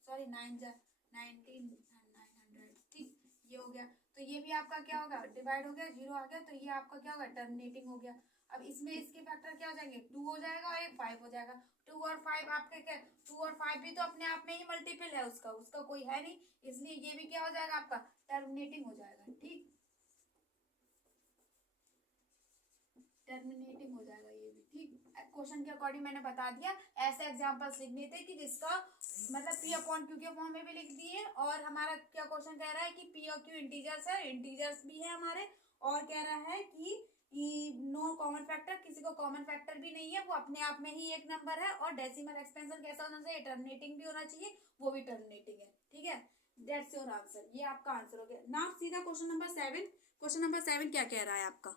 सॉरी 9 जा 19 900, ठीक, ये हो गया। तो ये भी आपका क्या होगा, डिवाइड हो गया, 0 आ गया, तो ये आपका क्या होगा, टर्मिनेटिंग हो गया। अब इसमें इसके फैक्टर क्या हो जाएंगे, 2 हो जाएगा और एक 5 हो जाएगा, 2 और 5 आपके क्या, 2 और 5 भी तो अपने आप में ही मल्टीपल है, उसका कोई है नहीं, इसलिए ये भी क्या हो जाएगा आपका, टर्मिनेटिंग हो जाएगा, ठीक, टर्मिनेटिंग हो जाएगा ये भी, ठीक। क्वेश्चन के अकॉर्डिंग मैंने बता दिया, ऐसे एग्जांपल्स लिखने थे कि जिसका मतलब पी अपॉन क्यू के फॉर्म में भी लिख दिए, और हमारा क्या क्वेश्चन कह रहा है कि पी और क्यू इंटीजर्स है, इंटीजर्स भी है हमारे, और कह रहा है कि नो कॉमन फैक्टर, किसी को कॉमन फैक्टर भी नहीं है, वो अपने आप में ही एक नंबर है, और डेसिमल एक्सपेंशन कैसा होना चाहिए, टर्मिनेटिंग भी होना चाहिए, वो भी टर्मिनेटिंग है, ठीक है। दैट्स योर आंसर, ये आपका आंसर हो गया। नाउ सीधा क्वेश्चन नंबर 7, क्वेश्चन नंबर 7 क्या कह रहा है आपका,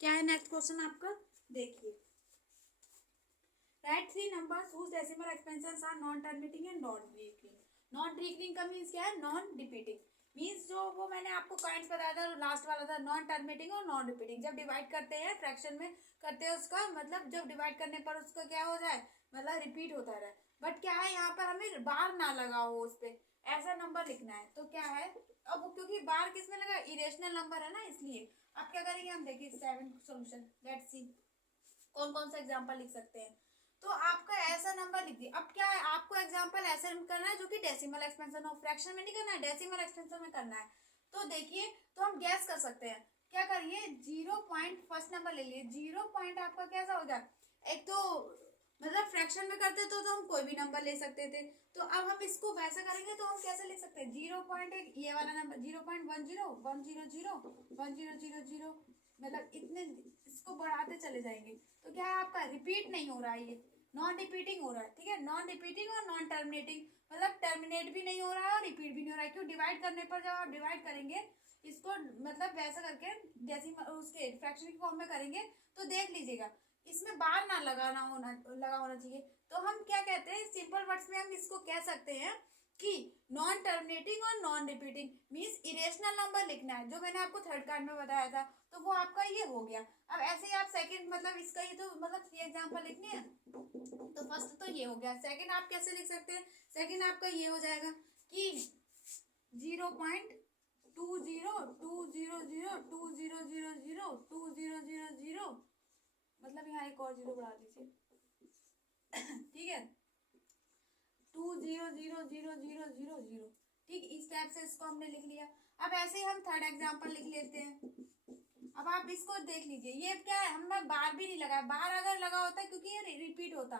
क्या है नेक्स्ट क्वेश्चन आपका, देखिए, right 3 numbers whose decimal expansions are non terminating and non recurring. Non recurring का मींस क्या है, नॉन रिपीटिंग, मींस जो वो मैंने आपको पॉइंट्स बताया था, लास्ट वाला था, नॉन टर्मिनेटिंग और नॉन रिपीटिंग। जब डिवाइड करते हैं फ्रैक्शन में करते हैं उसका मतलब, जब डिवाइड करने पर उसका क्या हो जाए, मतलब रिपीट होता रहे, बट क्या है यहाँ पर हमें बार ना लगा हो उस पर, ऐसा नंबर लिखना है। तो क्या है, अब क्योंकि बार किसमें लगा, इरेशनल नंबर है ना, इसलिए अब क्या करेंगे हम, देखिए 7 सोल्यूशन, लेट्स सी कौन कौन सा एग्जांपल लिख सकते हैं। तो आपका ऐसा नंबर लिख दिए। अब क्या है, आपको एग्जांपल ऐसे करना है जो कि डेसिमल एक्सपेंशन हो, फ्रैक्शन में नहीं करना है, डेसिमल एक्सपेंशन में करना है। तो देखिए, तो हम गैस कर सकते हैं, क्या करिए, 0 पॉइंट फर्स्ट नंबर ले लिए, 0 पॉइंट आपका कैसा हो जाए, एक तो मतलब फ्रैक्शन में करते तो हम कोई भी नंबर ले सकते थे, तो अब हम इसको वैसा करेंगे तो हम कैसे लिख सकते हैं, 0 पॉइंट एक ये वाला नंबर 0.10 मतलब इतने इसको बढ़ाते चले जाएंगे, तो क्या है आपका रिपीट नहीं हो रहा है, ये नॉन रिपीटिंग हो रहा है, ठीक है। नॉन रिपीटिंग और नॉन टर्मिनेटिंग, मतलब टर्मिनेट भी नहीं हो रहा है और रिपीट भी नहीं हो रहा है, क्यों, डिवाइड करने पर जब आप डिवाइड करेंगे इसको मतलब वैसा करके जैसे उसके फ्रैक्शन के फॉर्म में करेंगे तो देख लीजिएगा इसमें बार ना लगा होना चाहिए। तो हम क्या कहते हैं, सिंपल वर्ड्स में हम इसको कह सकते हैं कि नॉन टर्मिनेटिंग और non repeating means irrational number लिखना है, जो मैंने आपको थर्ड कार्ड में बताया था, तो वो आपका ये हो गया। अब ऐसे ऐसे ही आप सेकंड मतलब इसका ये तो मतलब 3 एग्जांपल लिखने हैं। तो फर्स्ट तो ये हो गया। सेकंड आप कैसे लिख सकते हैं? सेकंड आपका ये हो जाएगा कि 0.2002002000 मतलब यहाँ एक और जीरो बढ़ा दीजिए। ठीक है, 200000। ठीक, इस टाइप से इसको हमने लिख लिया। अब ऐसे ही हम थर्ड एग्जांपल लिख लेते हैं। अब आप इसको देख लीजिए, ये क्या है, हमने बार भी नहीं लगाया। बार अगर लगा होता क्योंकि ये रिपीट होता,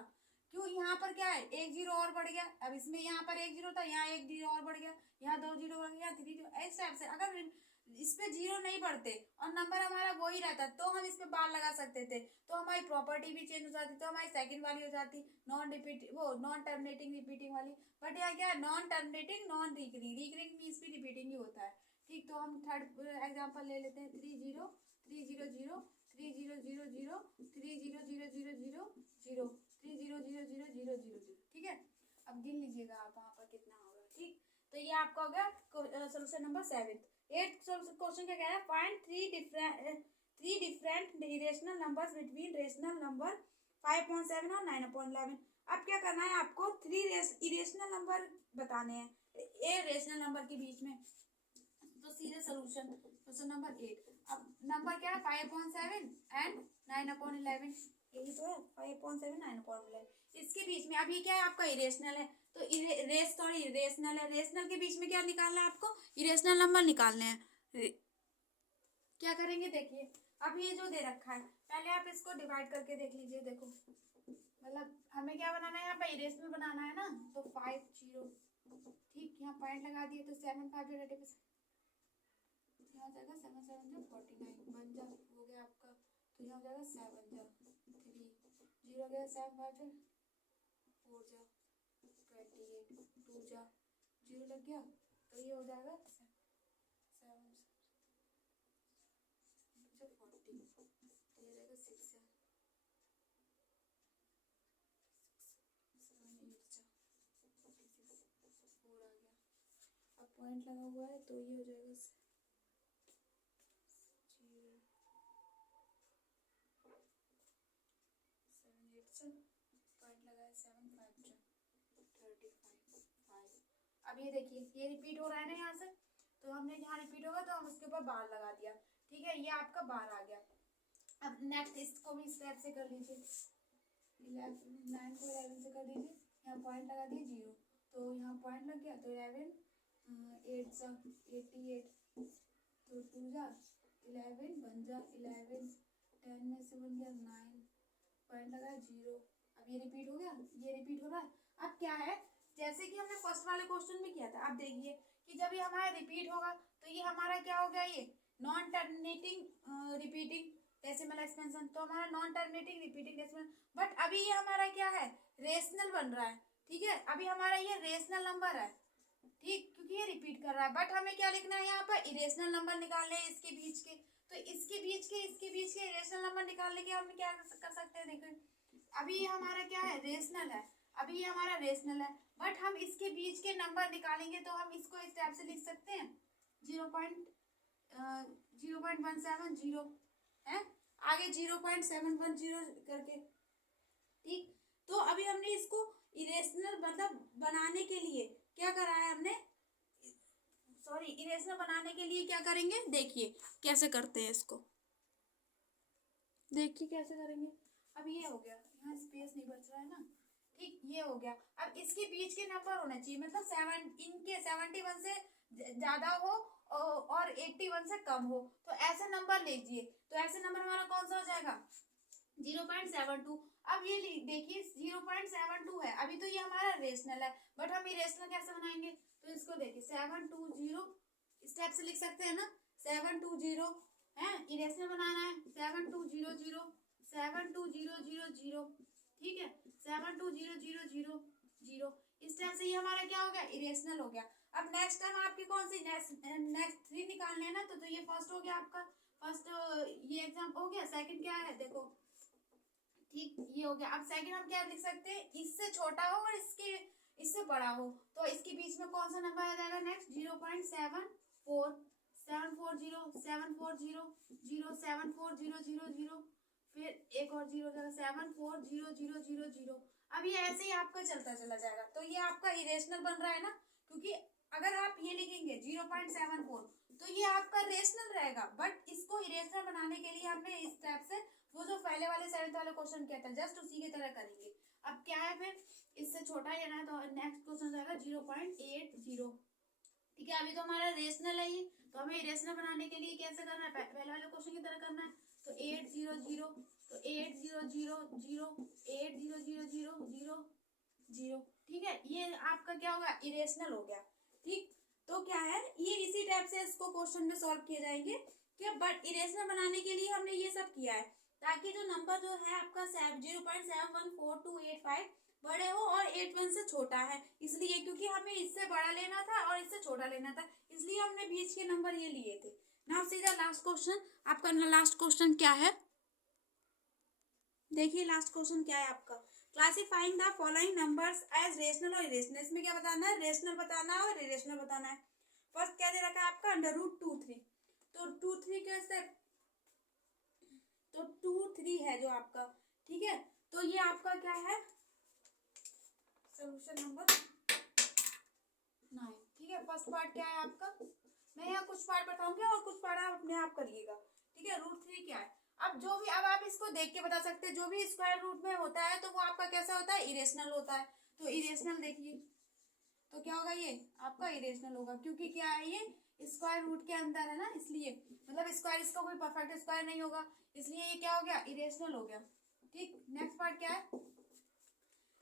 क्यों यहाँ पर क्या है, एक जीरो और बढ़ गया। अब इसमें यहाँ पर एक जीरो था, यहाँ एक जीरो और बढ़ गया, यहाँ 2 जीरो बढ़ गया, 3 जीरो। इस टाइप से अगर इस पे जीरो नहीं बढ़ते और नंबर हमारा वही रहता तो हम इस पे बार लगा सकते थे, तो हमारी प्रॉपर्टी भी चेंज हो जाती, तो हमारी सेकंड वाली हो जाती नॉन रिपीट, वो नॉन टर्मिनेटिंग रिपीटिंग वाली। बट यहाँ क्या है, non terminating non recurring. Recurring means भी रिपीटिंग ही होता है। ठीक, तो हम थर्ड एग्जाम्पल ले लेते हैं। 300300030000000 ठीक है। अब गिन लीजिएगा आप वहाँ पर कितना होगा। ठीक, तो ये आपका हो गया सोल्यूशन नंबर 7। 8 क्वेश्चन क्या कह रहा है, find three different irrational numbers between rational number 5.7 और 9.11। अब क्या करना है आपको, 3 इरेशनल नंबर बताने हैं ए रेशनल नंबर के बीच में। तो सीधे सोल्यूशन क्वेश्चन नंबर 8। अब नंबर क्या है, 5.7 एंड 9.11। यही तो है, 5.7 9.11। इसके बीच में अब ये क्या है आपका इरेशनल है, तो इरेशनल है। रेशनल के बीच में क्या निकालना है आपको, इरेशनल नंबर निकालने हैं। क्या करेंगे देखिए, अब ये जो दे रखा है पहले आप इसको डिवाइड करके देख लीजिए। देखो मतलब हमें क्या बनाना है, यहाँ पे इरेशनल बनाना है ना, तो 5 0। ठीक, यहाँ पॉइंट लगा दिए तो 7 5 यहाँ जाएगा 7 7 जो 49 बन जा हो गया आपका। तो यहाँ हो जाएगा 7 जा 3 0 गया 7 5 जा 4 जा 28 2 जा 0 लग गया, तो ये हो जाएगा 7 जो 40, तो ये रहेगा 6 जा 7 8 जा 46 4 आ गया। अब पॉइंट लगा हुआ है तो ये हो जाएगा पॉइंट लगा है 7 5 35 5। अब ये देखिए ये रिपीट हो रहा है ना यहाँ से, तो हमने यहाँ रिपीट होगा तो हम उसके ऊपर बार लगा दिया। ठीक है, ये आपका बार आ गया। अब नेक्स्ट इसको भी स्टेप से कर लीजिए। 9 को 11 से कर दीजिए, यहाँ पॉइंट लगा दिए 0, तो यहाँ पॉइंट लग गया, तो 11 8 जा 88 तो 2 जा 11 बन जा 11 10 में से बन गया 9 पॉइंट लगा 0। अब ये रिपीट हो गया, ये रिपीट हो रहा है। अब क्या है, जैसे कि हमने फर्स्ट वाले क्वेश्चन में किया था, आप देखिए कि जब ये हमारा रिपीट होगा तो ये हमारा क्या हो गया, ये non terminating repeating decimal expansion, तो हमारा non terminating repeating decimal. But अभी ये हमारा क्या है, रेशनल बन रहा है। ठीक है, अभी हमारा ये रेशनल नंबर है। ठीक, क्योंकि ये रिपीट कर रहा है। बट हमें क्या लिखना है यहाँ पर, इरेशनल नंबर निकालने हैं इसके बीच के, तो इसके बीच के इरेशनल नंबर निकालने के हम क्या कर सकते हैं, देखो अभी ये हमारा क्या है, रेशनल है। अभी ये हमारा रेशनल है, बट हम इसके बीच के नंबर निकालेंगे तो हम इसको इस टाइप से लिख सकते हैं 0.017 है, आगे 0.710 करके। ठीक, तो अभी हमने इसको इरेशनल मतलब बनाने के लिए क्या करा है हमने, इरेशनल बनाने के लिए क्या करेंगे, देखिए कैसे करते हैं इसको, देखिए कैसे करेंगे। अब ये हो गया, यहाँ स्पेस नहीं बच रहा है ना। ठीक, ये हो गया। अब इसके बीच के नंबर होना चाहिए, मतलब 71 से ज्यादा हो और 81 से कम हो, तो ऐसे नंबर लीजिए। तो ऐसे नंबर हमारा कौन सा हो जाएगा, 0.72। अब ये देखिए 0.72 है, अभी तो ये हमारा रेशनल है, बट हम ये रेशनल कैसे बनाएंगे, तो इसको देखिए 720 स्टेप से लिख सकते हैं ना, 720 है, इरेशनल बनाना है 72000। ठीक है, 72000 इस टाइप से ये हमारा क्या हो गया, इरेशनल हो गया। अब नेक्स्ट टाइम आपकी कौन सी नेक्स्ट 3 निकालने हैं ना, तो ये फर्स्ट हो गया आपका, फर्स्ट ये एग्जाम हो गया। सेकंड क्या है, देखो ठीक, ये हो गया। अब सेकंड हम क्या लिख सकते हैं, इससे छोटा हो और इससे बड़ा हो, तो इसके बीच में कौन सा नंबर आ जाएगा नेक्स्ट, 0.74 740 740 0 74000 फिर एक और 0 जाएगा 7 4 0 0 0 0। अब ये ऐसे ही आपका चलता चला जाएगा। तो ये आपका इरेशनल बन रहा है ना, क्योंकि अगर आप ये लिखेंगे 0.74 तो ये आपका रेशनल रहेगा। बट इसको इरेशनल बनाने के लिए हमने इस टाइप से वो जो पहले वाले 7th वाले क्वेश्चन किया था जस्ट उसी की तरह करेंगे। अब क्या है, फिर इससे छोटा लेना है तो नेक्स्ट क्वेश्चन जाएगा 0.80। ठीक है, अभी तो हमारा रेशनल है ये, तो हमें रेशनल बनाने के लिए कैसे करना है, पहले वाले क्वेश्चन की तरह करना है। तो 8 0 0, तो 8 0 0 0, 8 0 0 0 0 0। ठीक है, ये आपका क्या होगा, इरेशनल हो गया। ठीक, तो क्या है, ये इसी टाइप से इसको क्वेश्चन में सॉल्व किए जाएंगे। क्या, बट इरेशनल बनाने के लिए हमने ये सब किया है ताकि जो नंबर जो है आपका 0.714285 बड़े हो और 81 से छोटा है, इसलिए क्योंकि हमें इससे बड़ा लेना था और इससे छोटा लेना था, इसलिए हमने बीच के नंबर ये लिए थे। नाउ सीधा लास्ट क्वेश्चन, आपका लास्ट क्वेश्चन क्या है, देखिए लास्ट क्वेश्चन क्या है आपका, classifying the following numbers as rational और इरेशनल। इसमें क्या बताना है, रेशनल बताना है और इरेशनल बताना है। फर्स्ट क्या दे रखा है आपका, √2 3। तो 2 3 कैसे, तो 2 3 है जो आपका। ठीक है, तो ये आपका क्या है, सोल्यूशन नंबर 9। ठीक है, फर्स्ट पार्ट क्या है आपका, मैं यहाँ कुछ पार्ट बताऊंगी और कुछ पार्ट आप अपने आप करिएगा। ठीक है, √3 क्या है, अब जो भी, अब आप इसको देख के बता सकते हैं, जो भी स्क्वायर रूट में होता है तो वो आपका कैसा होता है, इरेशनल होता है। तो इरेशनल देखिए, तो क्या होगा, ये आपका इरेशनल होगा, क्योंकि क्या है, ये स्क्वायर रूट के अंदर है ना, इसलिए मतलब स्क्वायर, इसका कोई परफेक्ट स्क्वायर नहीं होगा, इसलिए ये क्या हो गया, इरेशनल हो गया। ठीक, नेक्स्ट पार्ट क्या है,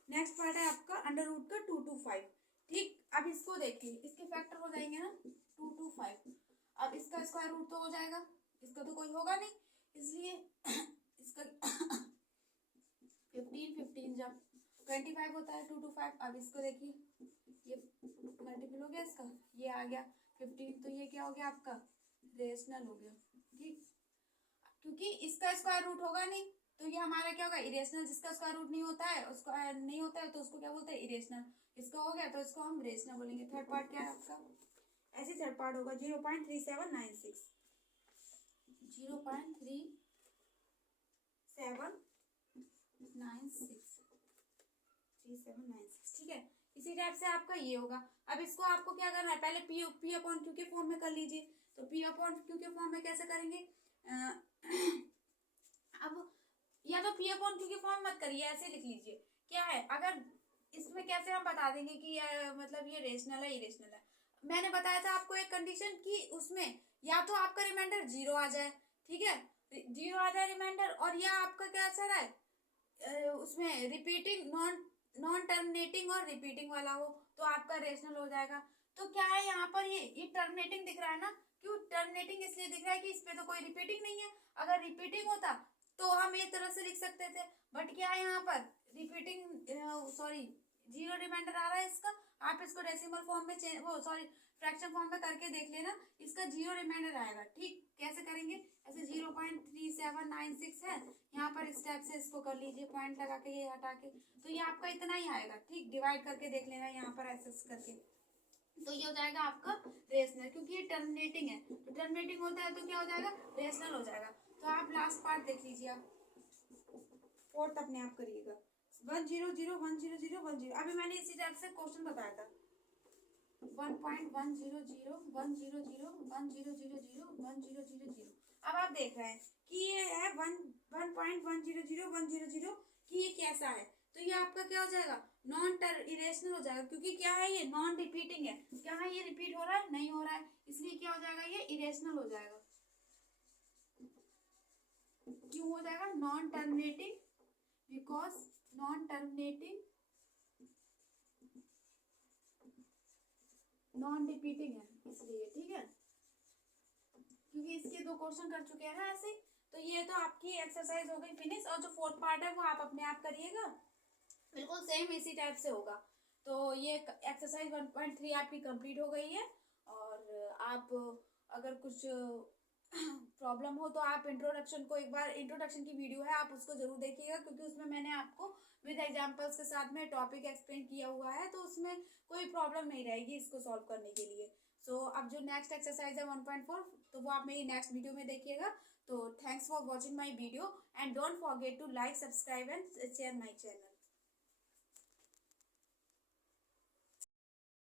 नेक्स्ट पार्ट है आपका √2 to 5। ठीक, अब इसको देखिए, इसके फैक्टर हो जाएंगे ना 2 to 5। अब इसका स्क्वायर रूट तो हो जाएगा, इसका तो कोई होगा नहीं, इसलिए इसका 15 15 जब 25 होता है 2 to 5। अब इसको देखिए, ये मल्टीपल हो गया इसका, ये आ गया 15, तो ये क्या हो गया आपका, रेशनल हो गया। ठीक, क्योंकि इसका स्क्वायर रूट होगा नहीं तो ये हमारा क्या होगा, इरेशनल। जिसका स्क्वायर रूट नहीं होता है, उसको नहीं होता है तो उसको क्या बोलते हैं, इरेशनल। इसका हो गया तो इसको हम रेशनल बोलेंगे। थर्ड पार्ट क्या है आपका, ऐसे थर्ड पार्ट होगा 0.3796, 0.3796। ठीक है, इसी टाइप से आपका ये होगा। अब इसको आपको क्या करना है, पहले पी अपॉन क्यू के फॉर्म में कर लीजिए। तो पी अपॉन क्यू के फॉर्म में कैसे करेंगे, अब या तो पी अपॉन क्यू के फॉर्म मत करिए, ऐसे लिख लीजिए। क्या है, अगर इसमें कैसे हम बता देंगे कि मतलब ये रेशनल है, इरेशनल है। मैंने बताया था आपको एक कंडीशन की, उसमें या तो आपका रिमाइंडर 0 आ जाए, ठीक है, 0 आ जाए रिमाइंडर, और या आपका क्या चल रहा है, उसमें रिपीटिंग, नॉन टर्मिनेटिंग और रिपीटिंग वाला हो, तो आपका रेशनल हो जाएगा। तो क्या है, यहाँ पर ये टर्मिनेटिंग दिख रहा है ना, क्यों टर्मिनेटिंग इसलिए दिख रहा है कि इस पे तो कोई रिपीटिंग नहीं है। अगर रिपीटिंग होता तो हम एक तरह से लिख सकते थे, बट क्या है यहाँ पर रिपीटिंग, सॉरी 0 रिमाइंडर आ रहा है इसका। आप इसको डेसिमल फॉर्म में चेंज, वो सॉरी फ्रैक्शन फॉर्म में करके देख लेना, इसका 0 रिमाइंडर आएगा। ठीक, कैसे करेंगे, ऐसे 0.3796 है, यहाँ पर इस टाइप से इसको कर लीजिए, पॉइंट लगा के ये हटा के, तो ये आपका इतना ही आएगा। ठीक, डिवाइड करके देख लेना यहाँ पर ऐसे करके, तो ये हो जाएगा आपका रेशनल, क्योंकि ये टर्मिनेटिंग है, तो टर्मिनेटिंग होता है तो क्या हो जाएगा, रेशनल हो जाएगा। तो आप लास्ट पार्ट देख लीजिए, आप फोर्थ अपने आप करिएगा, 1 0 0 1 0 0 1 0। अभी मैंने इसी टाइप से क्वेश्चन बताया था, 1.1 0 0 1 0 0 1 0 0 0 1 0 0 0। अब आप देख रहे हैं कि ये है 1.1 0 0 1 0 0 कि ये कैसा है, तो ये आपका क्या हो जाएगा, नॉन इरेशनल हो जाएगा, क्योंकि क्या है, ये नॉन रिपीटिंग है। क्या है, ये रिपीट हो रहा है, नहीं हो रहा है, इसलिए क्या हो जाएगा, ये इरेशनल हो जाएगा। क्यों हो जाएगा, non terminating, because non terminating, non repeating है इसलिए। ठीक है, क्योंकि इसके 2 क्वेश्चन कर चुके हैं ना ऐसे। तो ये तो आपकी एक्सरसाइज हो गई फिनिश, और जो फोर्थ पार्ट है वो आप अपने आप करिएगा, बिल्कुल सेम इसी टाइप से होगा। तो ये एक्सरसाइज 1.3 आपकी कंप्लीट हो गई है। और आप अगर कुछ प्रॉब्लम हो तो आप इंट्रोडक्शन को, एक बार इंट्रोडक्शन की वीडियो है, आप उसको जरूर देखिएगा, क्योंकि उसमें मैंने आपको विद एग्जांपल्स के साथ में टॉपिक एक्सप्लेन किया हुआ है, तो उसमें कोई प्रॉब्लम नहीं रहेगी इसको सॉल्व करने के लिए। सो अब जो नेक्स्ट एक्सरसाइज है 1.4, तो वो आप मेरी नेक्स्ट वीडियो में देखिएगा। तो thanks for watching my video and don't forget to like, subscribe and share my channel.